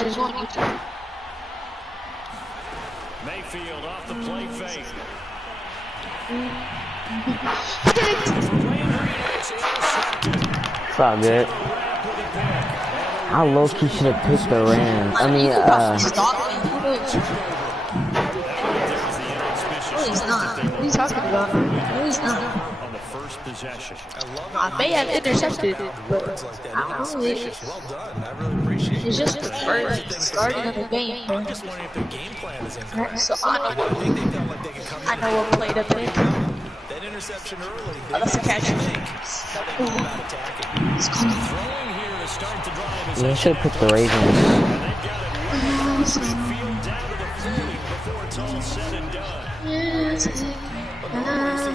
just on YouTube. Mayfield off the play fake. It's all good. I low-key should have picked the Rams. I mean, No, he's not. What are you talking about? No, he's not. Possession. I may have intercepted, but I don't know. It's just the first starting of the game. So I know what play to pick. That interception early. Oh, that's a catch. It's coming. Yeah, I should have picked the Ravens.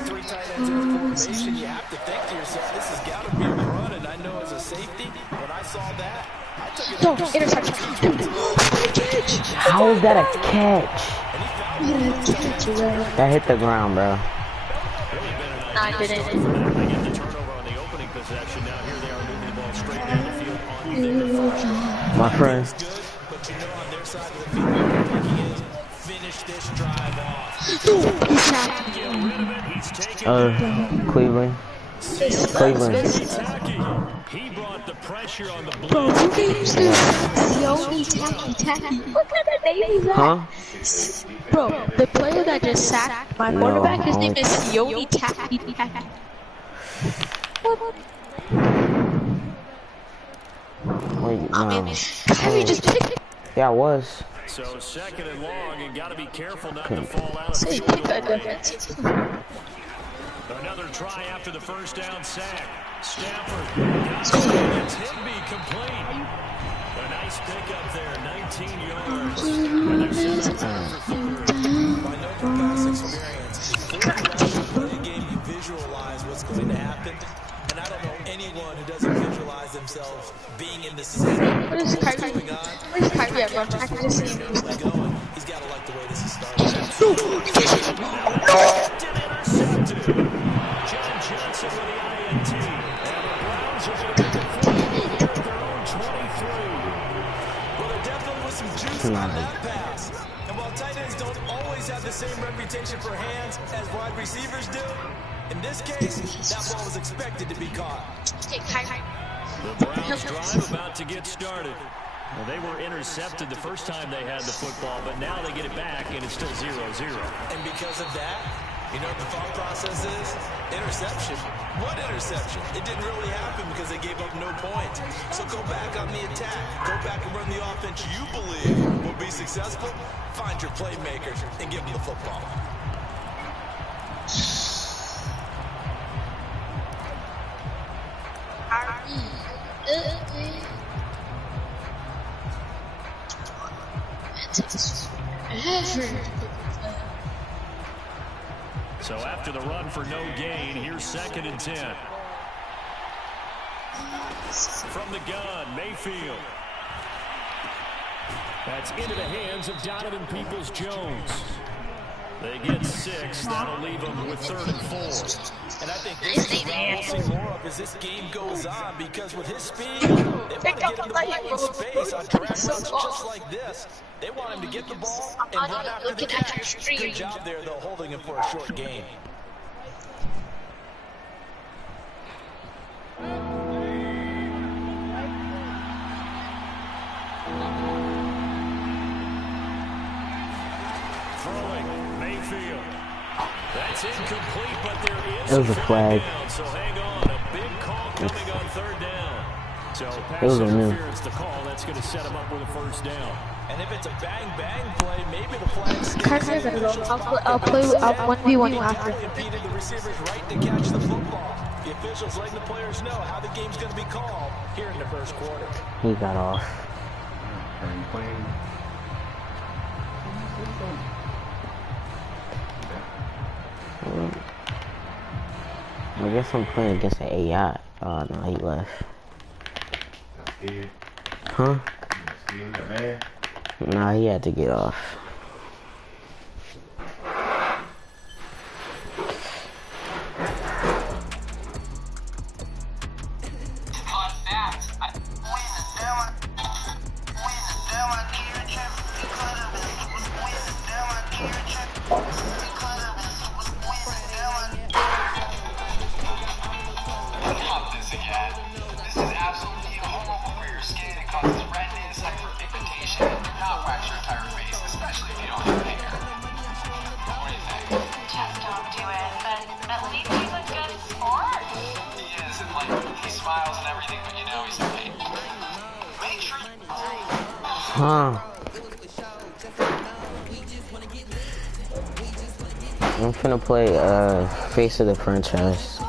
Three tight ends in the formation, you have to think to yourself, this has got to be a run, and I know as a safety, when I saw that, I took it. No, interception. Catch. How is that a catch? That hit the ground, bro. No, I didn't. They get the turnover on the opening possession. Now here they are moving the ball straight down the field on their first. My friend. But you know on their side of the field, what the thinking is, finish this drive off. Cleveland. Cleveland. He brought the pressure on the blue. Bro, who names this? Sione Tacky. What kind of name is that? Huh? Bro, the player that just sacked my quarterback, his name is Sione Tacky. Wait, I no. mean, Kyrie just picked. Yeah, I was. So second and long, and got to be careful not to fall out of Say the pick field a goal defense. range. Another try after the first down sack. Stafford gets him be complete. A nice pickup there, 19 yards. And they're set up for third. By no past experience, before you actually play a game, you visualize what's going to happen. And I don't know anyone who doesn't visualize themselves being in the center. Where's Kyrie? Where's Kyrie at, bro? I can just see him. He's got to like the way this is starting. John Johnson with the INT. And the Browns are going to get the football at their own 23. Well, there definitely was some juice on that pass. And while tight ends don't always have the same reputation for hands as wide receivers do, in this case, that ball was expected to be caught. The Browns drive about to get started. Well, they were intercepted the first time they had the football, but now they get it back, and it's still 0-0. And because of that, you know what the thought process is? Interception. What interception? It didn't really happen because they gave up no points. So go back on the attack. Go back and run the offense you believe will be successful. Find your playmakers and give them the football. So after the run for no gain, here's 2nd and 10. From the gun, Mayfield. That's into the hands of Donovan Peoples-Jones. They get 6. That'll leave them with 3rd and 4. And I think this is what we'll see more of as this game goes on, because with his speed, they want to get him the ball in space on drag routes just like this. They want him to get the ball and run after the catch. Good job there, though, holding him for a short gain. Throwing, Mayfield. That's incomplete, but there is It was a flag. So hang on, a big call coming on 3rd down. So was pass a new. interference to call. That's going to set him up with a 1st down. And if it's a bang-bang play, maybe the flag stays. Kyrie, I'll 1v1 you after. Impeded the receiver's right to catch the football. The officials letting the players know how the game's going to be called here in the first quarter. He got off. I guess I'm playing against an AI. Oh, no, he left. Huh? Nah, he had to get off. Huh? I'm finna play Face of the Franchise.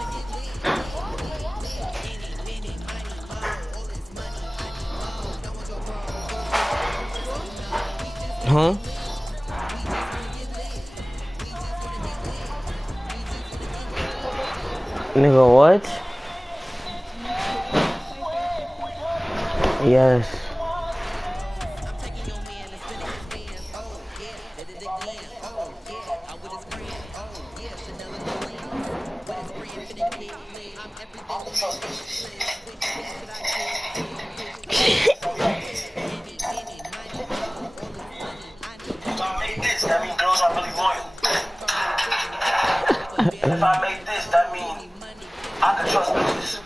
Huh? Nigga, what? Yes. That means girls are really loyal. If I make this, that means I can trust bitches.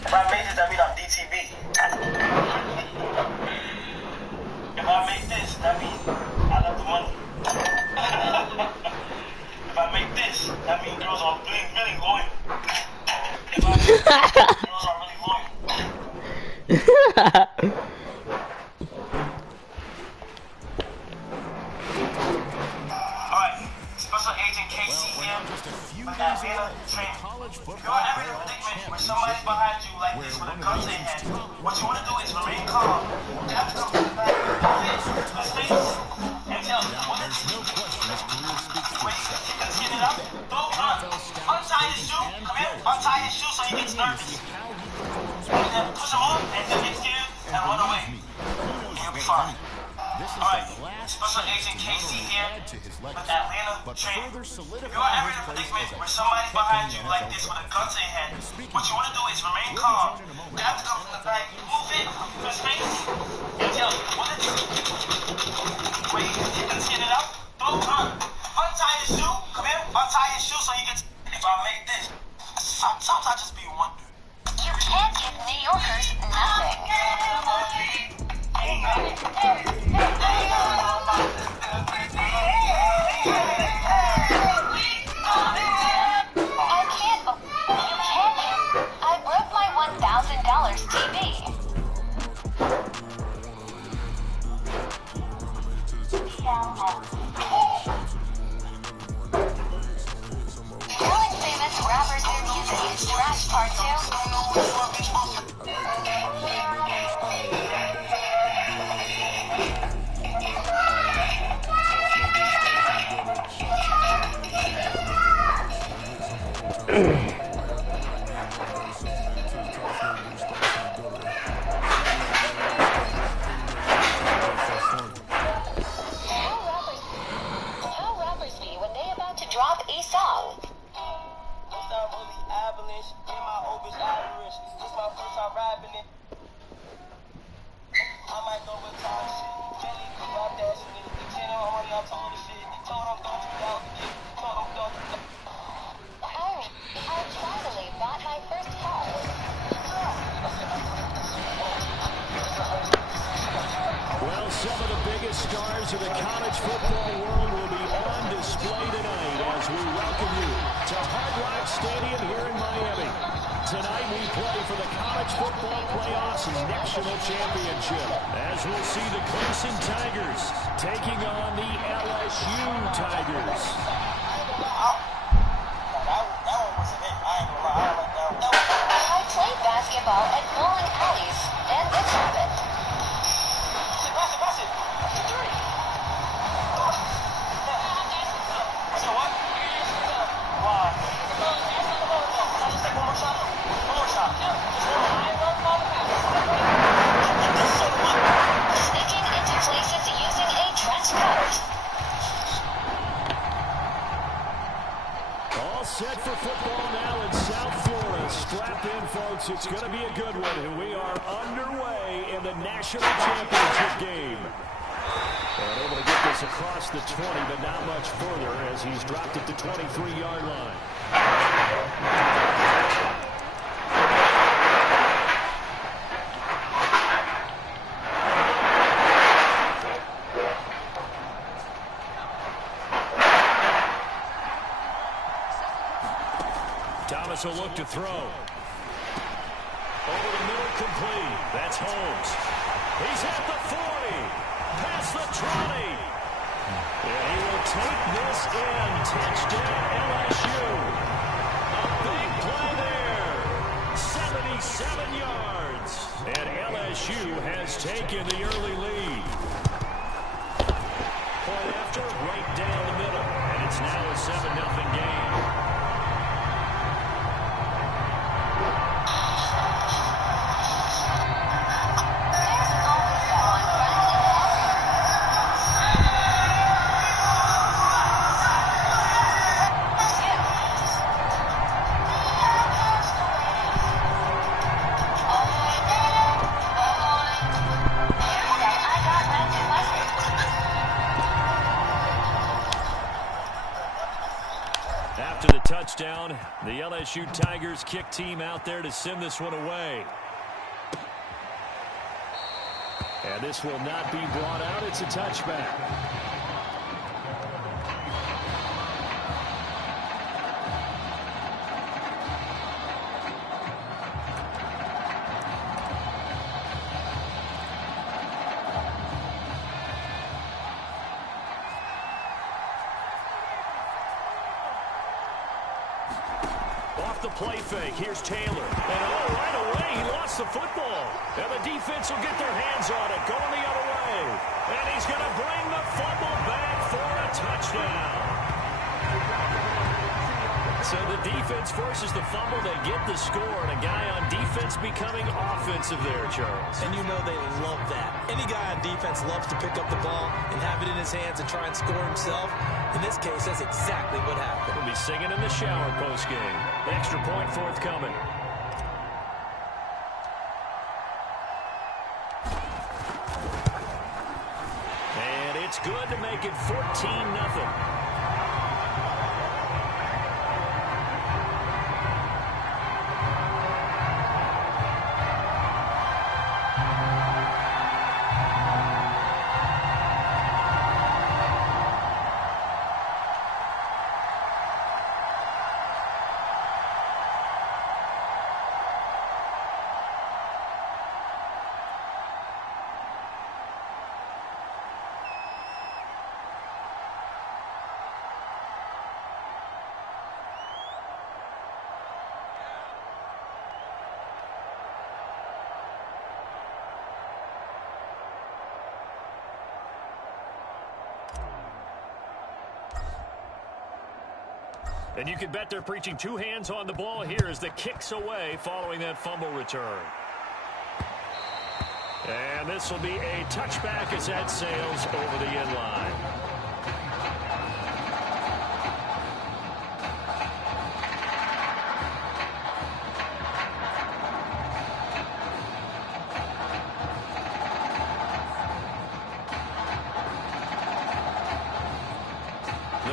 If I make this, that means I'm DTV. If I make this, that means I love the money. If I make this, that means girls are really, really loyal. If I make this, girls are really loyal. Somebody's behind you like this with a gun to their head. What you want to do is remain calm. You have to come to the back of his face and tell him what it is. Wait, get it up. Don't run. Untie his shoe. Come here. Untie his shoe so he gets nervous. And then push him off and then get scared and run away. He'll be fine. Alright, Special Agent Casey here with Atlanta Training. If you are ever in a predicament where somebody's behind you like this with a gun to your head, what you want to do is remain calm. You have to come from the back, move it to his face, and tell him what it is. Wait, you can get it up. Don't run. Untie his shoe. Come here. Untie his shoe so he gets. If I make this, sometimes I just be wondering. You can't give New Yorkers nothing. I broke my $1,000 TV. World famous rappers and music, Trash Part 2. Some of the biggest stars of the college football world will be on display tonight as we welcome you to Hard Rock Stadium here in Miami. Tonight we play for the College Football Playoffs National Championship as we'll see the Clemson Tigers taking on the LSU Tigers. I played basketball at bowling alleys, and this happened. Sneaking into places using a trench coat. All set for football now in South Florida. Strap in, folks. It's going to be a good one. And we are underway in the national championship game. And able to get this across the 20, but not much further as he's dropped it to 23-yard line. Thomas will look to throw. Over the middle, complete. That's Holmes. He's at the 40. Past the 20. And he will take this in. Touchdown, LSU. A big play there. 77 yards. And LSU has taken the early lead. Point after, right down the middle. And it's now a 7-0 game. After the touchdown, the LSU Tigers kick team out there to send this one away. And this will not be brought out. It's a touchback. Off the play fake, here's Taylor. And right away, he lost the football. And the defense will get their hands on it, going the other way. And he's going to bring the fumble back for a touchdown. So the defense forces the fumble. They get the score, and a guy on defense becoming offensive there, Charles. And you know they love that. Any guy on defense loves to pick up the ball and have it in his hands and try and score himself. In this case, that's exactly what happened. We'll be singing in the shower postgame. Extra point forthcoming. And it's good to make it 14-0. And you can bet they're preaching two hands on the ball here as the kick's away following that fumble return. And this will be a touchback as that sails over the end line.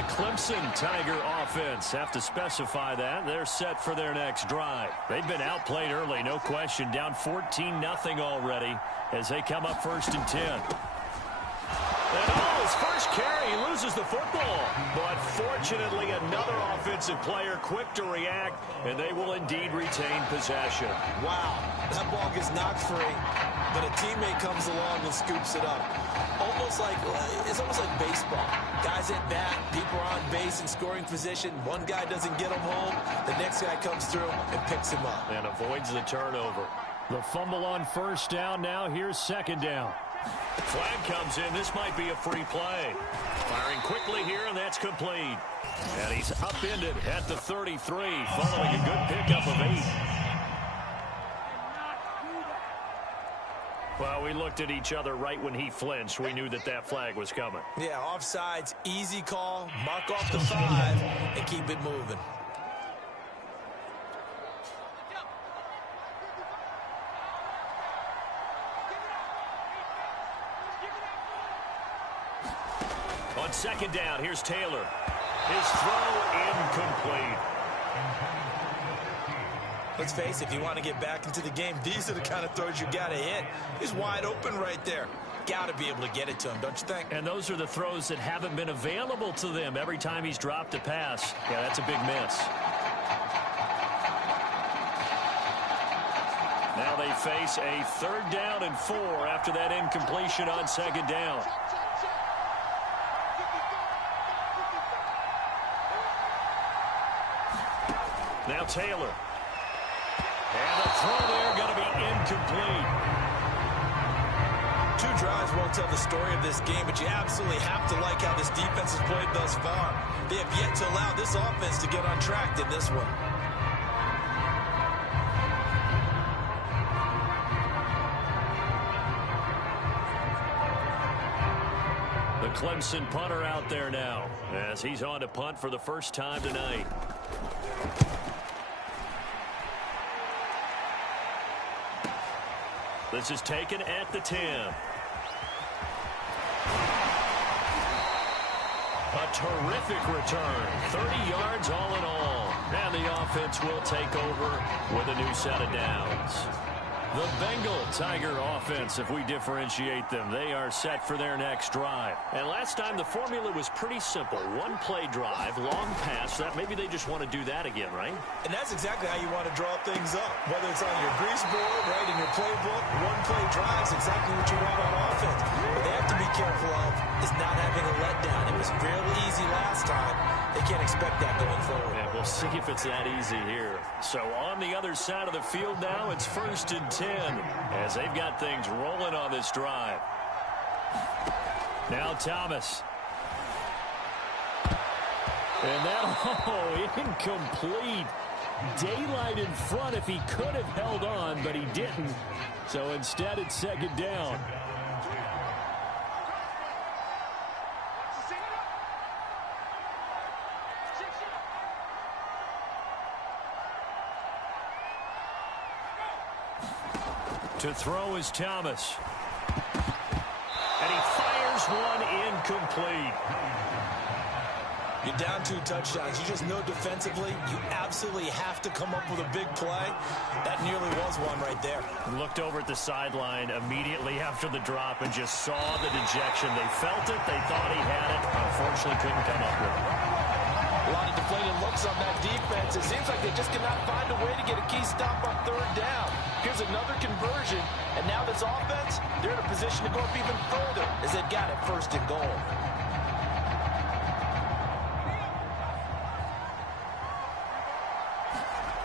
Clemson Tiger offense have to specify that. They're set for their next drive. They've been outplayed early, no question. Down 14-0 already as they come up 1st and 10. And his first carry, he loses the football. But fortunately, another offensive player quick to react, and they will indeed retain possession. Wow, that ball gets knocked free, but a teammate comes along and scoops it up. It's almost like baseball. Guys at bat, people are on base in scoring position. One guy doesn't get him home. The next guy comes through and picks him up. And avoids the turnover. The fumble on 1st down. Now here's 2nd down. Flag comes in. This might be a free play. Firing quickly here, and that's complete. And he's upended at the 33, following a good pickup of 8. Well, we looked at each other right when he flinched. We knew that that flag was coming. Yeah, offsides, easy call. Mark off the 5 and keep it moving. On 2nd down, here's Taylor. His throw incomplete. Let's face it, if you want to get back into the game, these are the kind of throws you got to hit. He's wide open right there. Got to be able to get it to him, don't you think? And those are the throws that haven't been available to them every time he's dropped a pass. Yeah, that's a big miss. Now they face a 3rd down and 4 after that incompletion on 2nd down. Now Taylor. And the throw there going to be incomplete. 2 drives won't tell the story of this game, but you absolutely have to like how this defense has played thus far. They have yet to allow this offense to get on track in this one. The Clemson punter out there now as he's on to punt for the first time tonight. This is taken at the 10. A terrific return. 30 yards all in all. And the offense will take over with a new set of downs. The Bengal Tiger offense, if we differentiate them, they are set for their next drive. And last time the formula was pretty simple. 1-play drive, long pass. That maybe they just want to do that again, right? And that's exactly how you want to draw things up. Whether it's on your grease board, right, in your playbook, 1-play drives, exactly what you want on offense. What they have to be careful of is not having a letdown. It was fairly easy last time. They can't expect that going forward. Yeah, we'll see if it's that easy here. So on the other side of the field now, it's 1st and 10 as they've got things rolling on this drive. Now Thomas. And that, incomplete. Daylight in front if he could have held on, but he didn't. So instead it's 2nd down. To throw is Thomas. And he fires one incomplete. You're down 2 touchdowns. You just know defensively you absolutely have to come up with a big play. That nearly was one right there. Looked over at the sideline immediately after the drop and just saw the dejection. They felt it. They thought he had it. Unfortunately, couldn't come up with it. A lot of deflated looks on that defense. It seems like they just cannot find a way to get a key stop on 3rd down. Here's another conversion, and now this offense, they're in a position to go up even further as they've got it 1st and goal.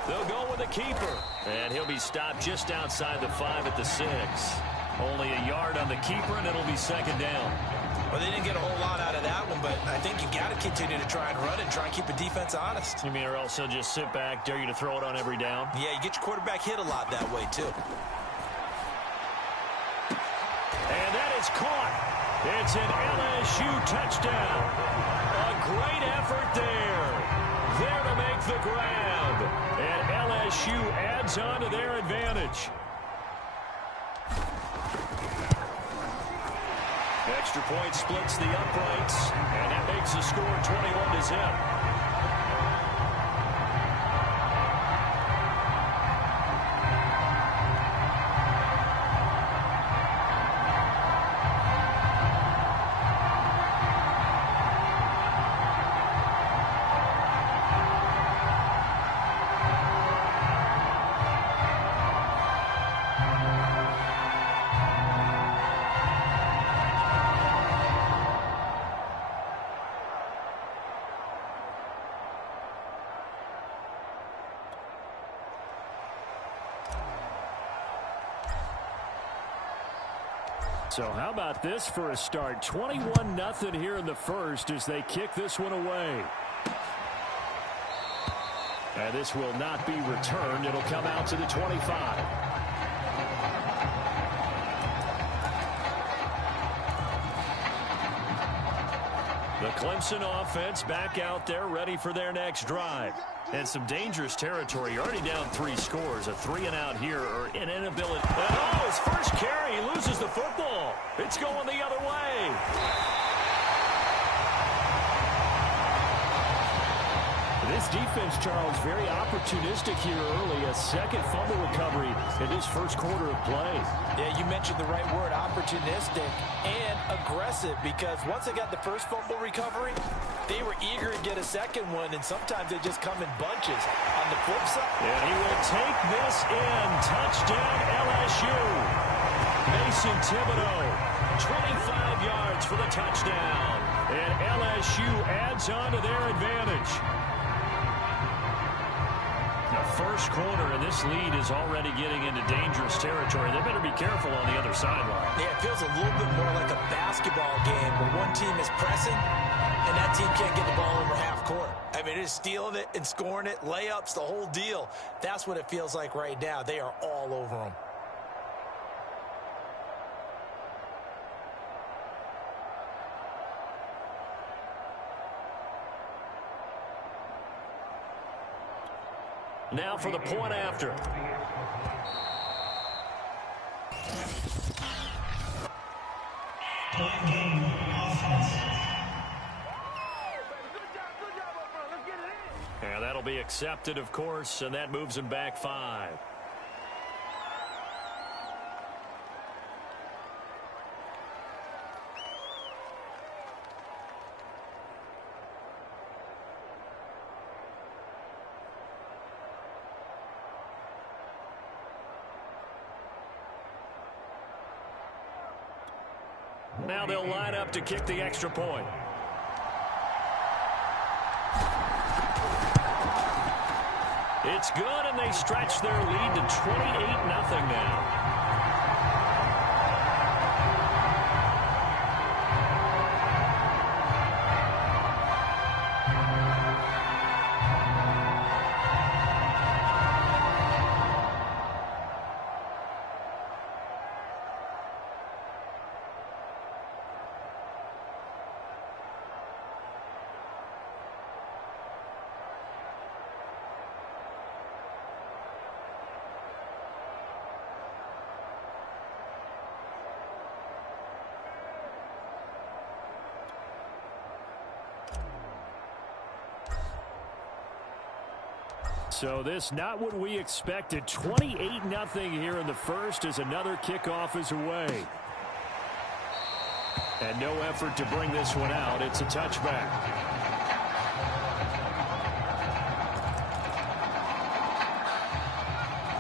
They'll go with a keeper, and he'll be stopped just outside the 5 at the 6. Only a yard on the keeper, and it'll be 2nd down. Well, they didn't get a whole lot out of that one, but I think you got to continue to try and run it, try and keep the defense honest. You mean or else he'll just sit back, dare you to throw it on every down? Yeah, you get your quarterback hit a lot that way, too. And that is caught. It's an LSU touchdown. A great effort there. There to make the grab. And LSU adds on to their advantage. Extra point splits the uprights, and that makes the score 21-0. So how about this for a start? 21-0 here in the first as they kick this one away. And this will not be returned. It'll come out to the 25. The Clemson offense back out there ready for their next drive. And some dangerous territory. You're already down 3 scores. A 3-and-out here or an inability. Oh, his first carry. He loses the football. It's going the other way. this defense, Charles, very opportunistic here early. A second fumble recovery in this first quarter of play. Yeah, you mentioned the right word, opportunistic and aggressive, because once they got the first fumble recovery, they were eager to get a second one, and sometimes they just come in bunches. On the flip side. And he will take this in. Touchdown, LSU. Mason Thibodeau, 25 yards for the touchdown. And LSU adds on to their advantage. The first quarter, and this lead is already getting into dangerous territory. They better be careful on the other sideline. Yeah, it feels a little bit more like a basketball game where one team is pressing and that team can't get the ball over half court. I mean, they're just stealing it and scoring it, layups, the whole deal. That's what it feels like right now. They are all over them. Now for the point after. And that'll be accepted, of course, and that moves him back 5. Now they'll line up to kick the extra point. It's good, and they stretch their lead to 28-0 now. So this not what we expected. 28-0 here in the first as another kickoff is away. And no effort to bring this one out. It's a touchback.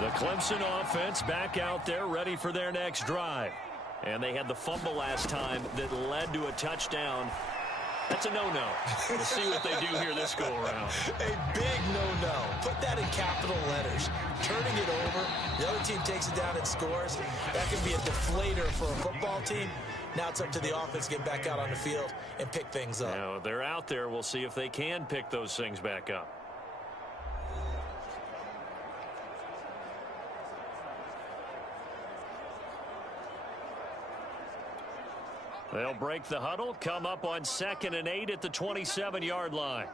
The Clemson offense back out there ready for their next drive. And they had the fumble last time that led to a touchdown. That's a no-no. We'll see what they do here this go-around. A big no-no. Put that in capital letters. Turning it over, the other team takes it down and scores. That can be a deflator for a football team. Now it's up to the offense to get back out on the field and pick things up. Now, they're out there. We'll see if they can pick those things back up. They'll break the huddle, come up on 2nd and 8 at the 27-yard line.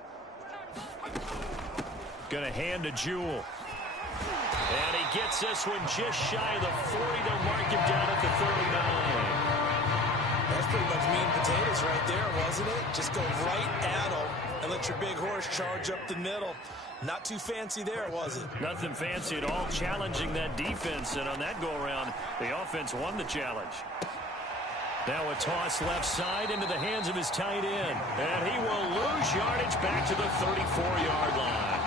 Going to hand to Jewell. And he gets this one just shy of the 40. They'll mark him down at the 39. That's pretty much meat and potatoes right there, wasn't it? Just go right at them and let your big horse charge up the middle. Not too fancy there, was it? Nothing fancy at all, challenging that defense. And on that go-around, the offense won the challenge. Now a toss left side into the hands of his tight end. And he will lose yardage back to the 34-yard line.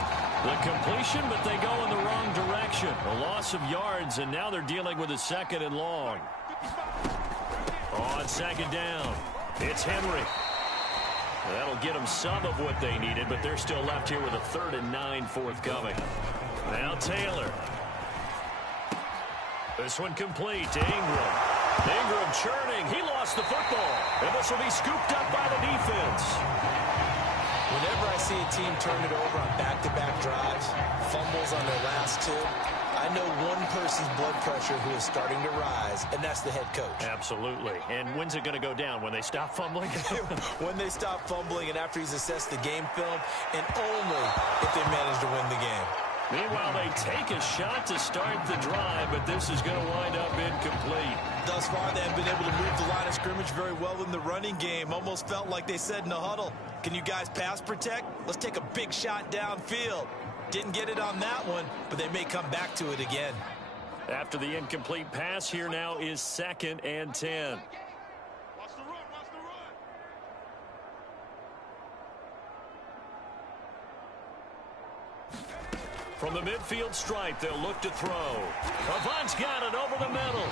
The completion, but they go in the wrong direction. A loss of yards, and now they're dealing with a 2nd and long. On 2nd down, it's Henry. That'll get them some of what they needed, but they're still left here with a 3rd and 9 forthcoming. Now Taylor. This one complete to Ingram. Ingram churning. He lost the football. And this will be scooped up by the defense. Whenever I see a team turn it over on back-to-back drives, fumbles on their last two, I know one person's blood pressure who is starting to rise, and that's the head coach. Absolutely. And when's it going to go down? When they stop fumbling? When they stop fumbling and after he's assessed the game film, and only if they manage to win the game. Meanwhile, they take a shot to start the drive, but this is going to wind up incomplete. Thus far, they have been able to move the line of scrimmage coverage very well in the running game. Almost felt like they said in the huddle, can you guys pass protect? Let's take a big shot downfield. Didn't get it on that one, but they may come back to it again. After the incomplete pass, here now is 2nd and 10. From the midfield stripe, they'll look to throw. Avant's got it over the middle.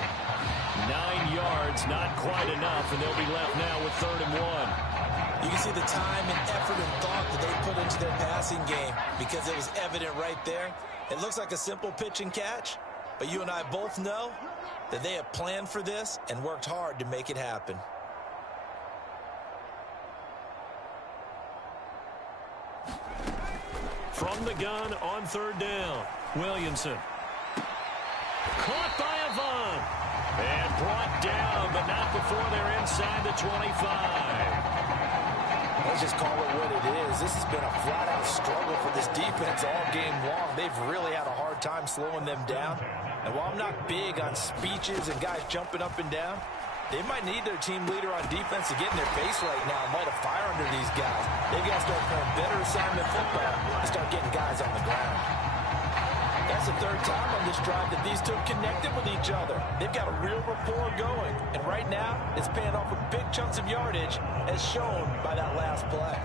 9 yards, not quite enough, and they'll be left now with 3rd and 1. You can see the time and effort and thought that they put into their passing game because it was evident right there. It looks like a simple pitch and catch, but you and I both know that they have planned for this and worked hard to make it happen. From the gun on 3rd down, Williamson. Caught by Avant. And brought down, but not before they're inside the 25. Let's just call it what it is. This has been a flat-out struggle for this defense all game long. They've really had a hard time slowing them down. And while I'm not big on speeches and guys jumping up and down, they might need their team leader on defense to get in their face right now and light a fire under these guys. They've got to start playing better assignment football and start getting guys on the ground. That's the 3rd time on this drive that these two connected with each other. They've got a real rapport going. And right now, it's paying off with big chunks of yardage as shown by that last play.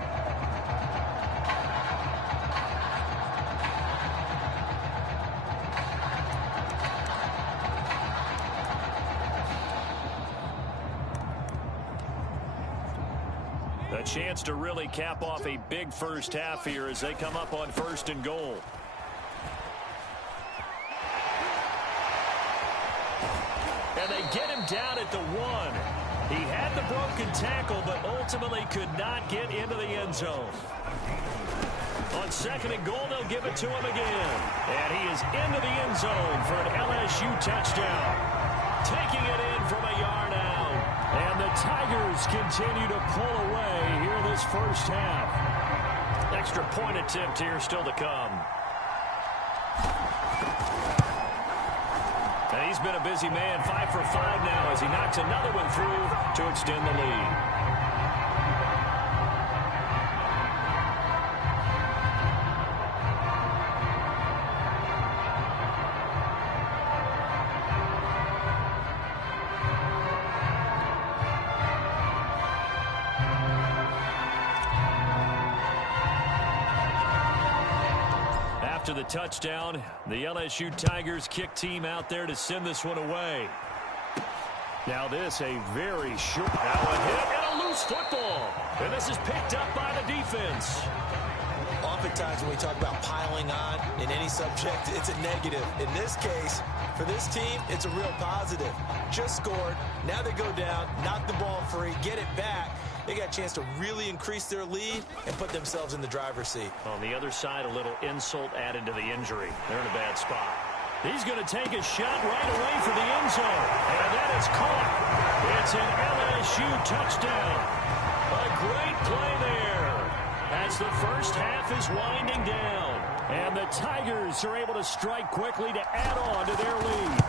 A chance to really cap off a big first half here as they come up on 1st and goal. And they get him down at the 1. He had the broken tackle, but ultimately could not get into the end zone. On 2nd and goal, they'll give it to him again. And he is into the end zone for an LSU touchdown. Taking it in from a yard out. And the Tigers continue to pull away here this first half. Extra point attempt here still to come. And he's been a busy man, 5 for 5 now as he knocks another one through to extend the lead. After the touchdown, the LSU Tigers kick team out there to send this one away. Now this a very short, now a hit and a loose football. And this is picked up by the defense. Oftentimes when we talk about piling on in any subject, it's a negative. In this case, for this team, it's a real positive. Just scored, now they go down, knock the ball free, get it back. They got a chance to really increase their lead and put themselves in the driver's seat. On the other side, a little insult added to the injury. They're in a bad spot. He's going to take a shot right away for the end zone. And that is caught. It's an LSU touchdown. A great play there as the first half is winding down. And the Tigers are able to strike quickly to add on to their lead.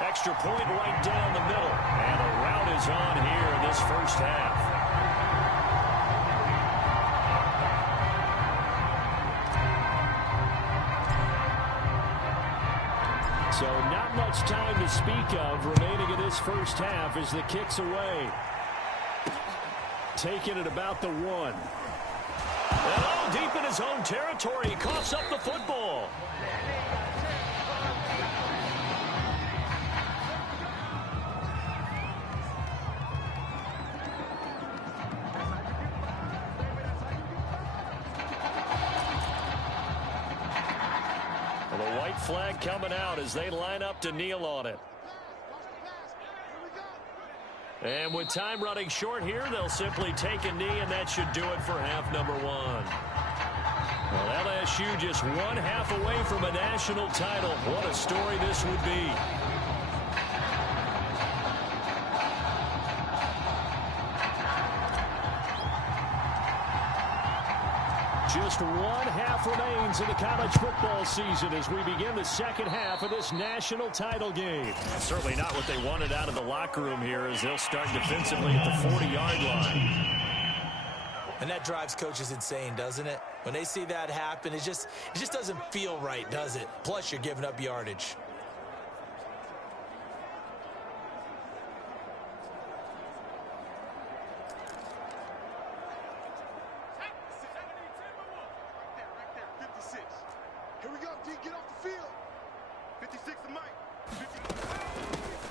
Extra point right down the middle. And the route is on here in this first half. So not much time to speak of remaining in this first half as the kick's away. Taking it about the 1. And oh, deep in his own territory, he coughs up the football. Flag coming out as they line up to kneel on it. And with time running short here, they'll simply take a knee, and that should do it for half number 1. Well, LSU just one half away from a national title. What a story this would be. Just one half remains in the college football season as we begin the second half of this national title game. Certainly not what they wanted out of the locker room here as they'll start defensively at the 40-yard line. And that drives coaches insane, doesn't it? When they see that happen, it just doesn't feel right, does it? Plus, you're giving up yardage.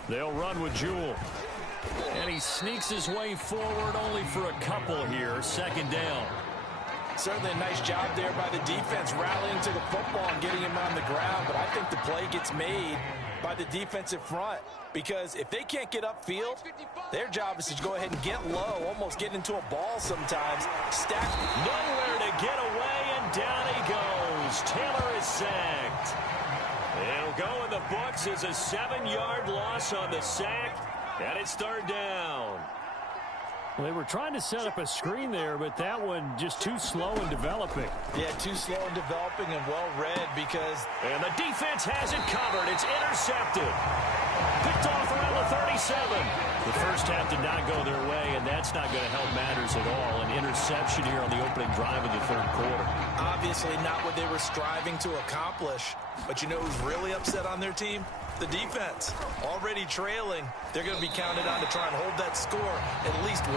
They'll run with Jewell. And he sneaks his way forward only for a couple here. Second down. Certainly a nice job there by the defense rallying to the football and getting him on the ground. But I think the play gets made by the defensive front. Because if they can't get upfield, their job is to go ahead and get low, almost get into a ball sometimes. Stack. Nowhere to get away, and down he goes. Taylor is sacked. It'll go in the books as a 7-yard loss on the sack, and it's third down. Well, they were trying to set up a screen there, but that one just too slow in developing. Yeah, too slow in developing and well read because... And the defense has it covered. It's intercepted. Picked off around the 37. The first half did not go their way, and that's not going to help matters at all. An interception here on the opening drive of the third quarter. Obviously not what they were striving to accomplish. But you know who's really upset on their team? The defense. Already trailing. They're going to be counted on to try and hold that score at least.